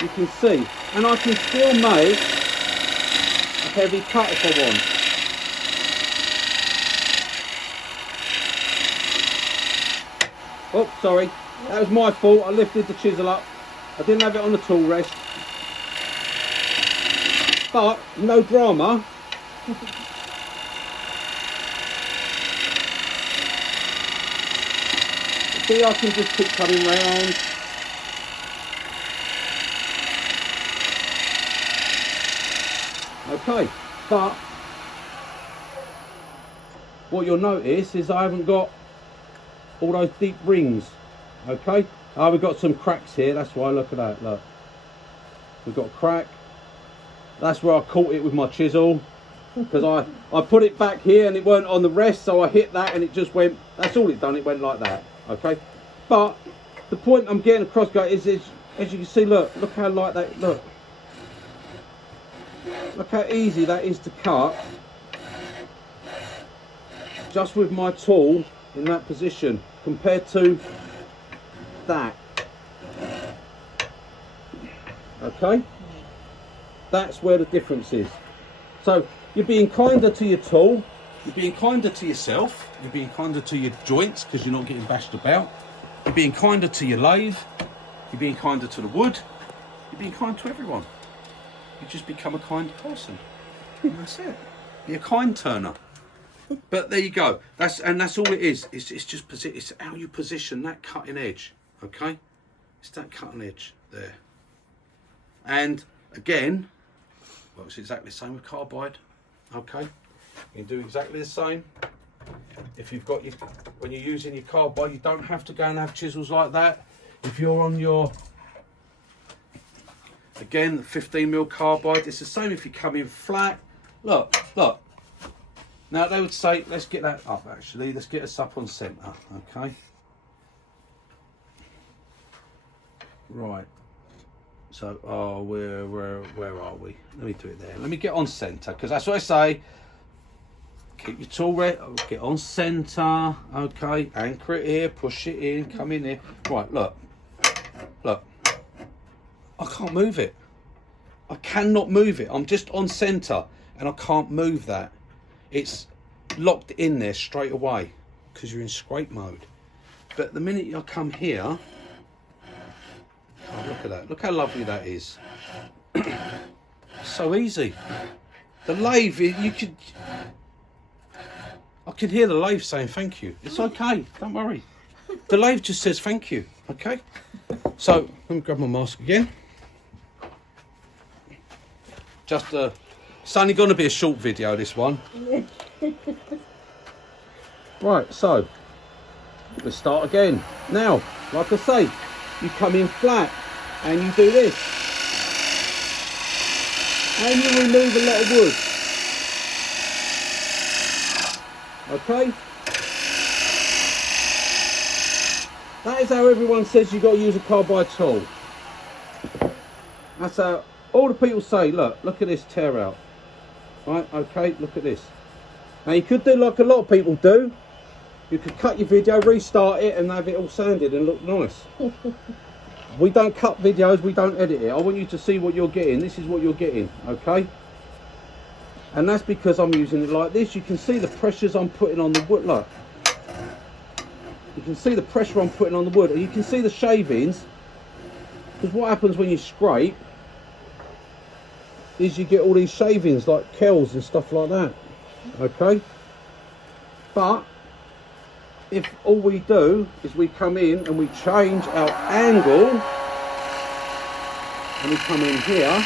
you can see, and I can still make a heavy cut if I want. Oh, sorry. That was my fault. I lifted the chisel up. I didn't have it on the tool rest. But, no drama. See, I can just keep coming round. Okay, but what you'll notice is I haven't got all those deep rings. Okay, we've got some cracks here. That's why. Look at that. Look, we've got a crack. That's where I caught it with my chisel, because I put it back here and it weren't on the rest, so I hit that and it just went. That's all it done. It went like that. Okay, but the point I'm getting across, guys, is as you can see. Look how light that. Look how easy that is to cut, just with my tool in that position, compared to that. Okay, that's where the difference is. So you're being kinder to your tool, you're being kinder to yourself, you're being kinder to your joints because you're not getting bashed about, you're being kinder to your lathe, you're being kinder to the wood, you're being kind to everyone. You just become a kind person. And that's it. Be a kind turner. But there you go. That's all it is. It's just it's how you position that cutting edge. Okay, it's that cutting edge there. And again, well, it's exactly the same with carbide. Okay, you can do exactly the same. If you've got when you're using your carbide, you don't have to go and have chisels like that. If you're on your again, the 15mm carbide, it's the same if you come in flat. Look. Now they would say, let's get that up actually, let's get us up on centre, okay? Right. So, where are we? Let me do it there. Let me get on centre, because that's what I say. Keep your tool ready, get on centre, okay? Anchor it here, push it in, come in here. Right, look. I can't move it. I cannot move it. I'm just on centre and I can't move that. It's locked in there straight away because you're in scrape mode. But the minute I come here, oh, look at that. Look how lovely that is. So easy. The lathe, I can hear the lathe saying thank you. It's okay, don't worry. The lathe just says thank you, okay? So, let me grab my mask again. It's only going to be a short video, this one. Right, so let's start again. Now, like I say, you come in flat and you do this, and you remove a lot of wood. Okay, that is how everyone says you've got to use a carbide tool. That's how all the people say. Look at this tear out. Right, okay, look at this. Now you could do like a lot of people do. You could cut your video, restart it and have it all sanded and look nice. We don't cut videos, we don't edit it. I want you to see what you're getting. This is what you're getting, okay? And that's because I'm using it like this. You can see the pressures I'm putting on the wood. Look, you can see the pressure I'm putting on the wood, and you can see the shavings, because what happens when you scrape is you get all these shavings like kells and stuff like that. Okay, but if all we do is we come in and we change our angle and we come in here,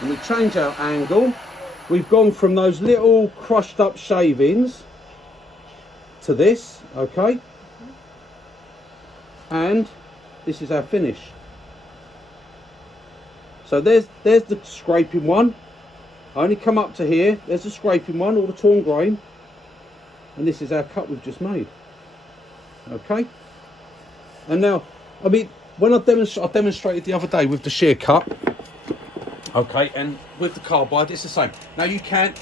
and we change our angle, we've gone from those little crushed up shavings to this, okay? And this is our finish. So there's the scraping one. I only come up to here, there's the scraping one, all the torn grain. And this is our cut we've just made. Okay? And now, I mean, when I demonstrated the other day with the shear cut, okay, and with the carbide, it's the same. Now you can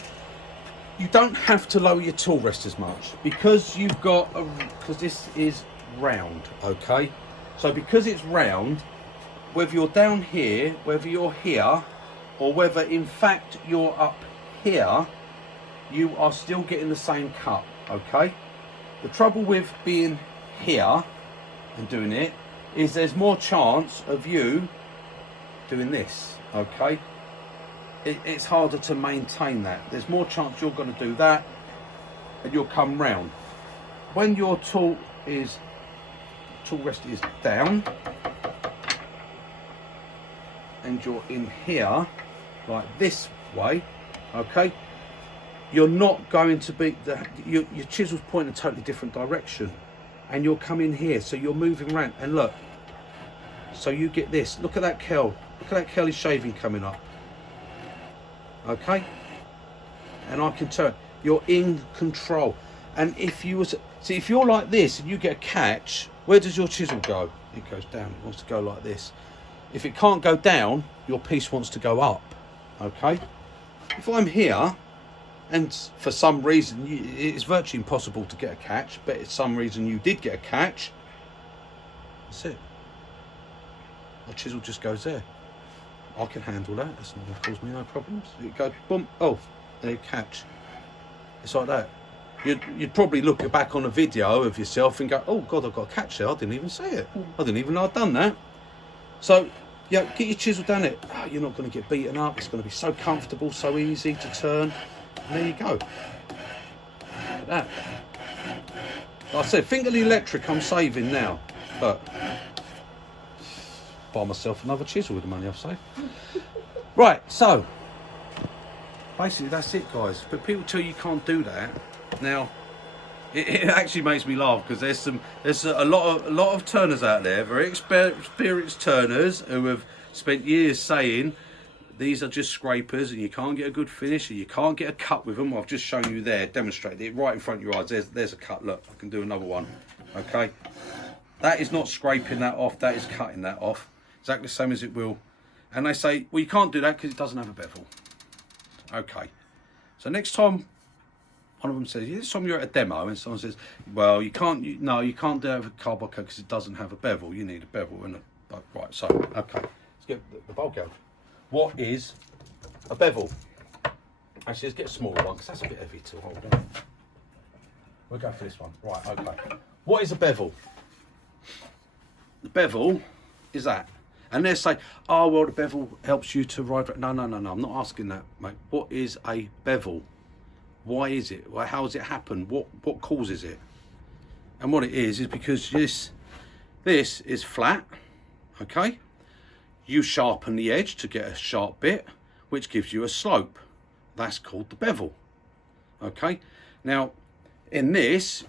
you don't have to lower your tool rest as much because you've got because this is round, okay? So because it's round, whether you're down here, whether you're here, or whether in fact you're up here, you are still getting the same cut, okay? The trouble with being here and doing it is there's more chance of you doing this, okay? It's harder to maintain that. There's more chance you're going to do that and you'll come round. When your tool rest is down and you're in here like this way, okay, you're not going to be your chisel's pointing a totally different direction and you'll come in here, so you're moving around. And look, so you get this, look at that curl, look at that curly shaving coming up, okay? And I can tell you're in control. And if you was see, if you're like this and you get a catch, where does your chisel go? It goes down. It wants to go like this. If it can't go down, your piece wants to go up, okay? If I'm here and for some reason it's virtually impossible to get a catch, but for some reason you did get a catch, that's it. The chisel just goes there. I can handle that. It's not going to cause me no problems. It goes boom. Oh, there you catch. It's like that. You'd probably look back on a video of yourself and go, oh God, I've got a catch there. I didn't even see it. I didn't even know I'd done that. So yeah, get your chisel down it. Oh, you're not going to get beaten up. It's going to be so comfortable, so easy to turn. And there you go. Look at that. Like I said, think of the electric I'm saving now. But buy myself another chisel with the money I've saved. Right, so basically that's it, guys. But people tell you can't do that. Now, it actually makes me laugh because there's a lot of turners out there, very experienced turners who have spent years saying these are just scrapers and you can't get a good finish and you can't get a cut with them. I've just shown you there, demonstrated it right in front of your eyes. There's a cut. Look, I can do another one. Okay, that is not scraping that off. That is cutting that off. Exactly the same as it will. And they say, well, you can't do that because it doesn't have a bevel. Okay, so next time one of them says, yeah, some you're at a demo and someone says, well, you can't do that with a carbide cut because it doesn't have a bevel. You need a bevel and right. So okay, let's get the bulk out. What is a bevel? Actually, let's get a smaller one because that's a bit heavy to hold on. We'll go for this one. Right, okay. What is a bevel? The bevel is that. And they say, oh, well, the bevel helps you to ride. No, I'm not asking that, mate. What is a bevel? Why is it? Well, how does it happen? What causes it? And what it is because this is flat, okay? You sharpen the edge to get a sharp bit, which gives you a slope. That's called the bevel, okay? Now, in this,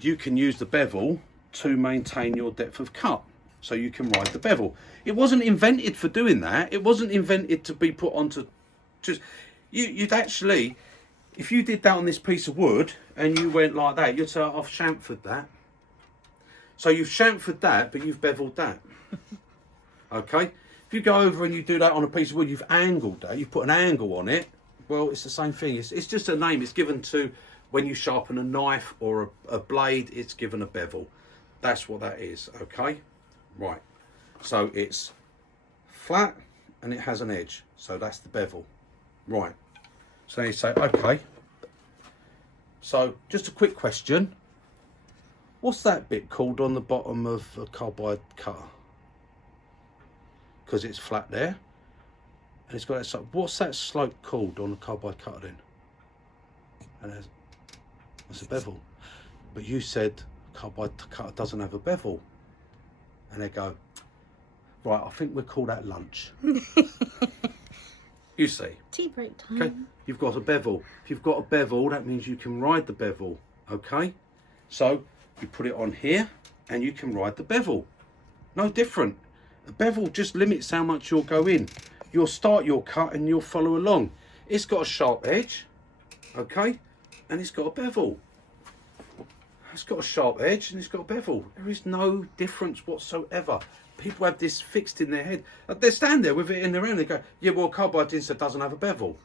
you can use the bevel to maintain your depth of cut. So you can ride the bevel. It wasn't invented for doing that. It wasn't invented to be put onto just, you'd actually, if you did that on this piece of wood and you went like that, you'd say, I've chamfered that. So you've chamfered that, but you've beveled that. Okay? If you go over and you do that on a piece of wood, you've angled that, you've put an angle on it, well, it's the same thing. It's just a name. It's given to when you sharpen a knife or a blade, it's given a bevel. That's what that is, okay? Right. So it's flat and it has an edge. So that's the bevel. Right. So you say, okay. So just a quick question. What's that bit called on the bottom of a carbide cutter? Because it's flat there. And it's got that slope. What's that slope called on a carbide cutter then? And it's a bevel. But you said carbide cutter doesn't have a bevel. And they go, right, I think we'll call that lunch. You see. Tea break time. Okay, you've got a bevel. If you've got a bevel, that means you can ride the bevel, okay? So you put it on here and you can ride the bevel. No different. A bevel just limits how much you'll go in. You'll start your cut and you'll follow along. It's got a sharp edge, okay? And it's got a bevel. It's got a sharp edge and it's got a bevel. There is no difference whatsoever. People have this fixed in their head. They stand there with it in their hand. They go, yeah, well, carbide insert doesn't have a bevel.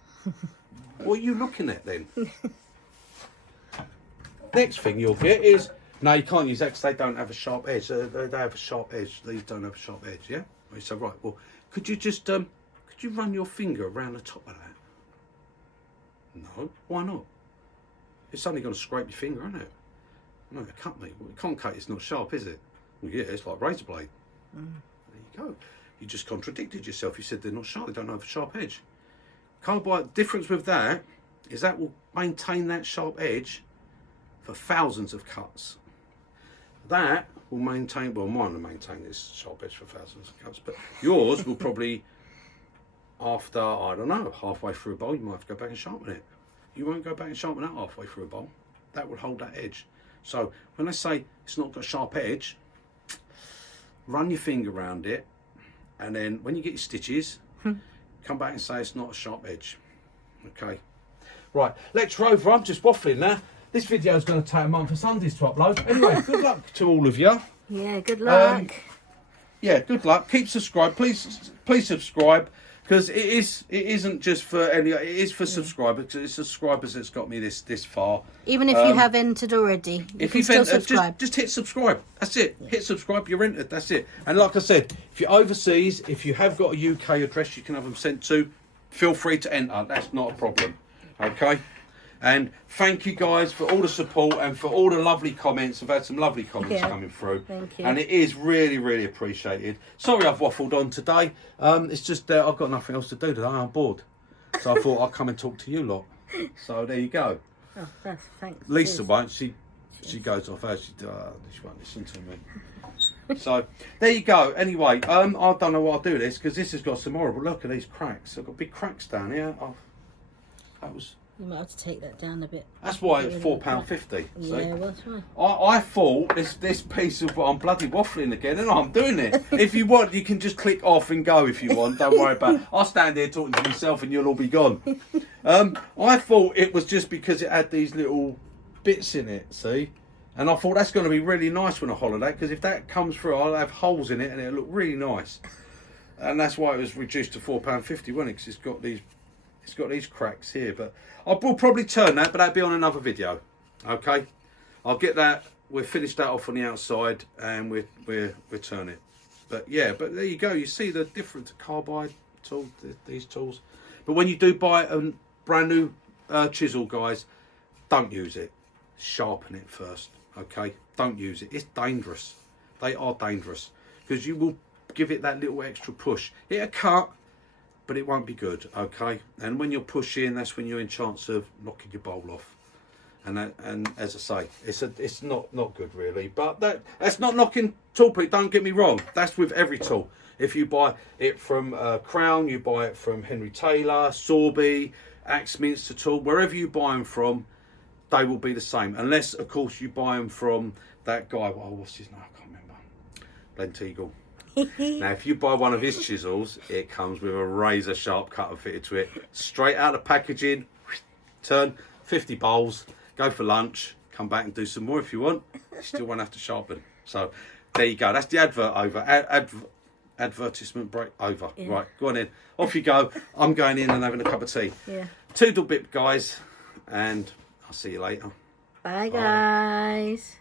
What are you looking at then? Next thing you'll get is, no, you can't use that because they don't have a sharp edge. They have a sharp edge. These don't have a sharp edge, yeah? So, right, well, could you just, could you run your finger around the top of that? No, why not? It's only going to scrape your finger, isn't it? No, it cut me. Well, it can't cut, it's not sharp, is it? Well, yeah, it's like a razor blade. There you go. You just contradicted yourself. You said they're not sharp, they don't have a sharp edge. Carbide, difference with that is that will maintain that sharp edge for thousands of cuts. That will maintain, well, mine will maintain this sharp edge for thousands of cuts, but yours will probably, after, I don't know, halfway through a bowl, you might have to go back and sharpen it. You won't go back and sharpen that halfway through a bowl. That will hold that edge. So when I say it's not got a sharp edge, run your finger around it, and then when you get your stitches, come back and say it's not a sharp edge. Okay. Right, let's rover. I'm just waffling now. This video is going to take a month for Sundays to upload. Anyway, good luck to all of you. Yeah, good luck. Yeah, good luck. Keep subscribed. Please subscribe, because it isn't just for any. It is for subscribers. Because it's subscribers that's got me this far. Even if you have entered already, if you've entered, subscribe. just hit subscribe. That's it. Yeah. Hit subscribe. You're entered. That's it. And like I said, if you're overseas, if you have got a UK address, you can have them sent to. Feel free to enter. That's not a problem. Okay. And thank you guys for all the support and for all the lovely comments. I've had some lovely comments coming through. Thank you. And it is really, really appreciated. Sorry I've waffled on today. It's just I've got nothing else to do today. I'm bored. So I thought I'd come and talk to you lot. So there you go. Oh, thanks. Lisa won't. She goes off as she won't listen to me. So there you go. Anyway, I don't know what I'll do this because this has got some horrible. Look at these cracks. I've got big cracks down here. You might have to take that down a bit. That's why it's £4.50. Yeah, well, that's right. I thought this piece of, I'm bloody waffling again, and I'm doing it. If you want, you can just click off and go if you want. Don't worry about it. I'll stand here talking to myself and you'll all be gone. I thought it was just because it had these little bits in it, see? And I thought that's going to be really nice when I holiday, because if that comes through, I'll have holes in it and it'll look really nice. And that's why it was reduced to £4.50, wasn't it? Because it's got these cracks here, but I will probably turn that, but that'll be on another video. Okay, I'll get that. We'll finish that off on the outside, and we'll turn it. But yeah, but there you go. You see the difference of carbide tool, these tools. But when you do buy a brand new chisel, guys, don't use it. Sharpen it first. Okay, don't use it. It's dangerous. They are dangerous because you will give it that little extra push. It'll cut, but it won't be good, okay? And when you're pushing, that's when you're in chance of knocking your bowl off. And as I say, it's not good really. But that's not knocking tool people. Don't get me wrong. That's with every tool. If you buy it from Crown, you buy it from Henry Taylor, Sorby, Axminster tool, wherever you buy them from, they will be the same. Unless, of course, you buy them from that guy. Oh, what's his name? I can't remember. Blenteagle. Now, if you buy one of his chisels, it comes with a razor sharp cutter fitted to it. Straight out of packaging, turn 50 bowls, go for lunch, come back and do some more if you want. You still won't have to sharpen. So there you go. That's the advert over. Advertisement break over. Yeah. Right, go on in. Off you go. I'm going in and having a cup of tea. Yeah. Toodle bip, guys, and I'll see you later. Bye. Guys.